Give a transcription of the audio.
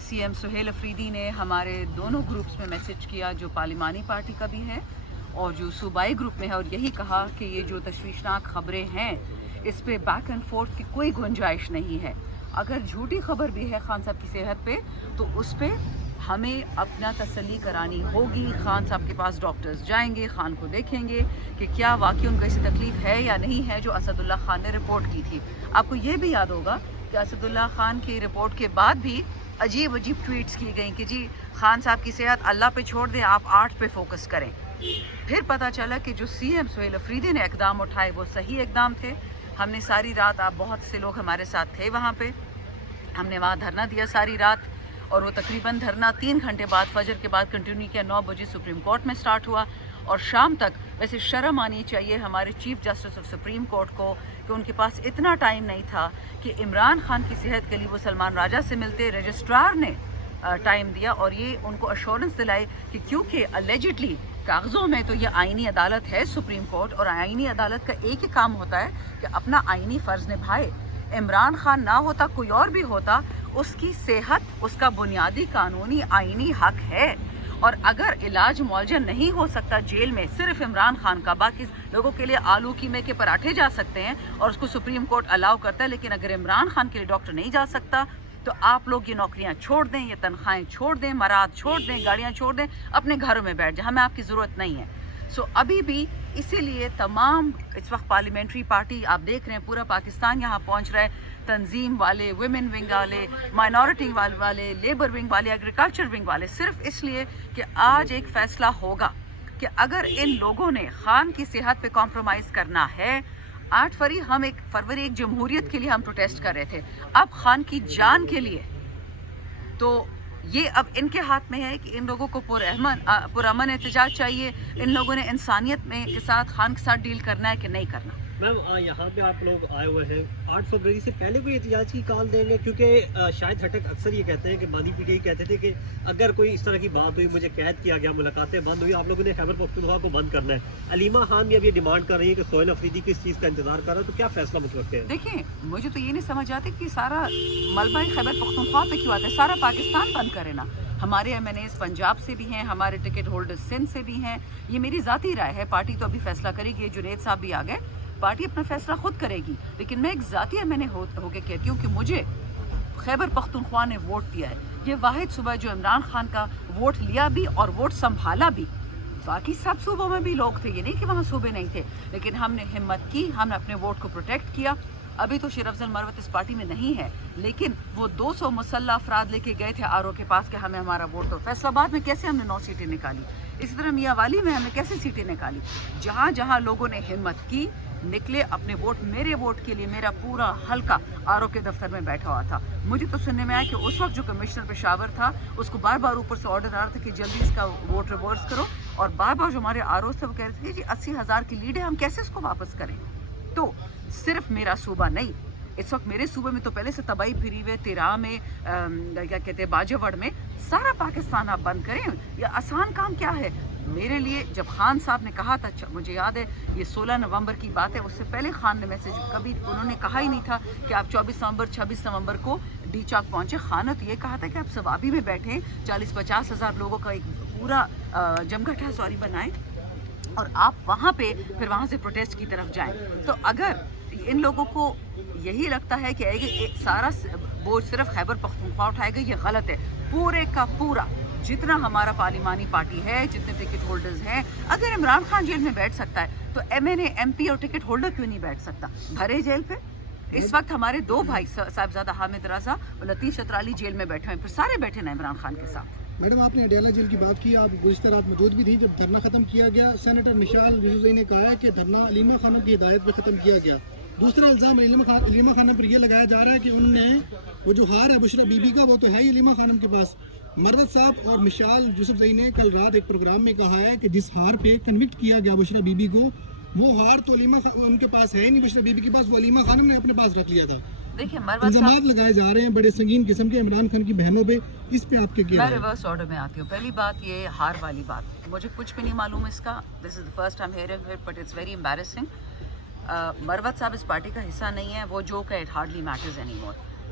C M Sohail Afridi نے ہمارے دونوں گروپس میں میسج کیا، جو پارلیمانی پارٹی کا بھی ہے اور جو صوبائی گروپ میں ہے، اور یہی کہا کہ یہ جو تشویشناک خبریں ہیں اس پہ بیک اینڈ فورتھ کی کوئی گنجائش نہیں ہے۔ اگر جھوٹی خبر بھی ہے خان صاحب کی صحت پہ تو اس پہ ہمیں اپنا تسلی کرانی ہوگی۔ خان صاحب کے پاس ڈاکٹرز جائیں گے، خان کو دیکھیں گے کہ کیا واقعی ان کو ایسی تکلیف ہے یا نہیں ہے جو اسد اللہ خان نے رپورٹ کی تھی۔ آپ کو یہ بھی یاد ہوگا کہ اسد اللہ خان کی رپورٹ کے بعد بھی عجیب ٹویٹس کی گئیں کہ جی خان صاحب کی صحت اللہ پہ چھوڑ دیں، آپ آرٹ پہ فوکس کریں۔ پھر پتہ چلا کہ جو سی ایم سہیل افریدی نے اقدام اٹھائے وہ صحیح اقدام تھے۔ ہم نے ساری رات، آپ بہت سے لوگ ہمارے ساتھ تھے وہاں پہ، ہم نے وہاں دھرنا دیا ساری رات، اور وہ تقریباً دھرنا 3 گھنٹے بعد فجر کے بعد کنٹینیو کیا۔ 9 بجے سپریم کورٹ میں سٹارٹ ہوا اور شام تک۔ ویسے شرم آنی چاہیے ہمارے chief justice of supreme court کو کہ ان کے پاس اتنا ٹائم نہیں تھا کہ عمران خان کی صحت کے لیے وہ سلمان راجہ سے ملتے۔ رجسٹرار نے ٹائم دیا اور یہ ان کو ایشورنس دلائے کہ کیونکہ اللیجڈلی کاغذوں میں تو یہ آئینی عدالت ہے سپریم کورٹ، اور آئینی عدالت کا ایک ہی کام ہوتا ہے کہ اپنا آئینی فرض نبھائے۔ عمران خان نہ ہوتا، کوئی اور بھی ہوتا، اس کی صحت اس کا بنیادی قانونی آئینی حق ہے، اور اگر علاج معالجہ نہیں ہو سکتا جیل میں صرف عمران خان کا، باقی لوگوں کے لیے آلو قیمے کے پراٹھے جا سکتے ہیں اور اس کو سپریم کورٹ الاؤ کرتا ہے، لیکن اگر عمران خان کے لیے ڈاکٹر نہیں جا سکتا تو آپ لوگ یہ نوکریاں چھوڑ دیں، یہ تنخواہیں چھوڑ دیں، مراد چھوڑ دیں، گاڑیاں چھوڑ دیں، اپنے گھروں میں بیٹھ جائیں، ہمیں آپ کی ضرورت نہیں ہے۔ ابھی بھی اسی لیے تمام اس وقت پارلیمنٹری پارٹی، آپ دیکھ رہے ہیں پورا پاکستان یہاں پہنچ رہا ہے، تنظیم والے، ویمن ونگ والے، مائنورٹی والے، لیبر ونگ والے، ایگریکلچر ونگ والے، صرف اس لیے کہ آج ایک فیصلہ ہوگا کہ اگر ان لوگوں نے خان کی صحت پہ کمپرومائز کرنا ہے۔ 8 فروری ایک جمہوریت کے لیے ہم پروٹیسٹ کر رہے تھے، اب خان کی جان کے لیے، تو یہ اب ان کے ہاتھ میں ہے کہ ان لوگوں کو پرامن احتجاج چاہیے، ان لوگوں نے انسانیت کے ساتھ خان کے ساتھ ڈیل کرنا ہے کہ نہیں کرنا۔ میم یہاں پہ آپ لوگ آئے ہوئے ہیں، 8 فروری سے پہلے کوئی احتجاج کی کال دیں گے؟ کیونکہ شاہد ہٹک اکثر یہ کہتے ہیں کہ بانی پی ٹی آئی کہتے تھے کہ اگر کوئی اس طرح کی بات ہوئی، مجھے قید کیا گیا، ملاقاتیں بند ہوئی، آپ لوگوں نے خیبر پختونخوا کو بند کرنا ہے۔ علیمہ خان بھی اب یہ ڈیمانڈ کر رہی ہے کہ سہیل افریدی کس چیز کا انتظار کر رہا ہے، تو کیا فیصلہ متوقع ہے؟ دیکھیں، مجھے تو یہ نہیں سمجھ آتی کہ سارا ملبہ خیبر پختونخوا پہ کیوں آتا ہے، سارا پاکستان بند کرے نا۔ ہمارے ایم این ایز پنجاب سے بھی ہیں، ہمارے ٹکٹ ہولڈر سندھ سے بھی ہیں، یہ میری ذاتی رائے ہے، پارٹی تو ابھی فیصلہ کرے گی، جنید صاحب بھی آ گئے، پارٹی اپنا فیصلہ خود کرے گی، لیکن میں ایک ذاتی ایم این اے ہو کے کہتی ہوں کہ مجھے خیبر پختونخوا نے ووٹ دیا ہے، یہ واحد صوبہ جو عمران خان کا ووٹ لیا بھی اور ووٹ سنبھالا بھی۔ باقی سب صوبوں میں بھی لوگ تھے، یہ نہیں کہ وہاں صوبے نہیں تھے، لیکن ہم نے ہمت کی، ہم نے اپنے ووٹ کو پروٹیکٹ کیا۔ ابھی تو شیر افضل مروت اس پارٹی میں نہیں ہے، لیکن وہ 200 مسلح افراد لے کے گئے تھے آر او کے پاس کہ ہمیں ہمارا ووٹ دو۔ فیصل آباد میں کیسے ہم نے 9 سیٹیں نکالی، اسی طرح میاں والی میں ہم نے کیسے سیٹیں نکالی۔ جہاں جہاں لوگوں نے ہمت کی، نکلے اپنے ووٹ، میرے ووٹ کے لیے میرا پورا حلقہ آر او کے دفتر میں بیٹھا ہوا تھا۔ مجھے تو سننے میں آیا کہ اس وقت جو کمشنر پشاور تھا اس کو بار بار اوپر سے آرڈر آ رہا تھا کہ جلدی اس کا ووٹ ریورس کرو، اور بار بار جو ہمارے آر او تھے وہ کہہ رہے تھے کہ جی 80,000 کی لیڈ ہے، ہم کیسے اس کو واپس کریں۔ تو صرف میرا صوبہ نہیں، اس وقت میرے صوبے میں تو پہلے سے تباہی پھری ہوئے، تیرا میں، کیا کہتے ہیں، باجوڑ میں، سارا پاکستان آپ بند کریں۔ یہ آسان کام کیا ہے میرے لیے؟ جب خان صاحب نے کہا تھا، مجھے یاد ہے یہ 16 نومبر کی بات ہے، اس سے پہلے خان نے میسج، کبھی انہوں نے کہا ہی نہیں تھا کہ آپ 24 نومبر 26 نومبر کو ڈی چاک پہنچے۔ خان نے تو یہ کہا تھا کہ آپ سوابی میں بیٹھیں، 40-50 ہزار لوگوں کا ایک پورا جمگھٹ ہے سوری بنائیں، اور آپ وہاں پہ پھر وہاں سے پروٹیسٹ کی طرف جائیں۔ تو اگر ان لوگوں کو یہی لگتا ہے کہ سارا بوجھ صرف خیبر پختونخوا اٹھائے گا، یہ غلط ہے۔ پورے کا پورا جتنا ہمارا پارلیمانی پارٹی ہے، جتنے ٹکٹ ہولڈرز ہیں، اگر عمران خان جیل میں بیٹھ سکتا ہے تو ایم این اے، ایم پی اور ٹکٹ ہولڈر کیوں نہیں بیٹھ سکتا بھرے جیل پہ؟ اس وقت ہمارے 2 بھائی صاحبزادہ حامد رضا اور لطیف شترالی جیل میں بیٹھے ہیں، پھر سارے بیٹھے نا عمران خان کے ساتھ۔ میڈم، آپ نے اڈیالہ جیل کی بات کی، آپ گزشتہ رات موجود بھی تھیں جب دھرنا ختم کیا گیا۔ سینیٹر مشال یوسفزئی نے کہا ہے کہ دھرنا علیمہ خانم کی ہدایت پہ ختم کیا گیا۔ دوسرا الزام علیمہ خانم پر یہ لگایا جا رہا ہے کہ انہوں نے وہ جو ہار ہے بشرا بی بی کا، وہ تو ہے ہی علیمہ خانم کے پاس۔ مروت صاحب اور مشال یوسفزئی نے کل رات ایک پروگرام میں کہا ہے کہ جس ہار پہ کنوکٹ کیا گیا بشرا بی بی کو، وہ ہار تو ان کے پاس ہے ہی نہیں، بشرا بی بی کے پاس، وہ علیمہ خانم نے اپنے پاس رکھ لیا تھا۔ دیکھیں، مروت الزامات لگائے جا رہے ہیں بڑے سنگین قسم کے عمران خان کی بہنوں پہ، اس پہ آپ کے کیا؟ میں ریورس آرڈر میں آتی ہوں۔ پہلی بات، یہ ہار والی بات مجھے کچھ بھی نہیں معلوم اس کا، this is the first time hearing it, but it's very embarrassing. Marwat صاحب اس پارٹی کا حصہ نہیں ہے، وہ جو کہ it hardly matters any more.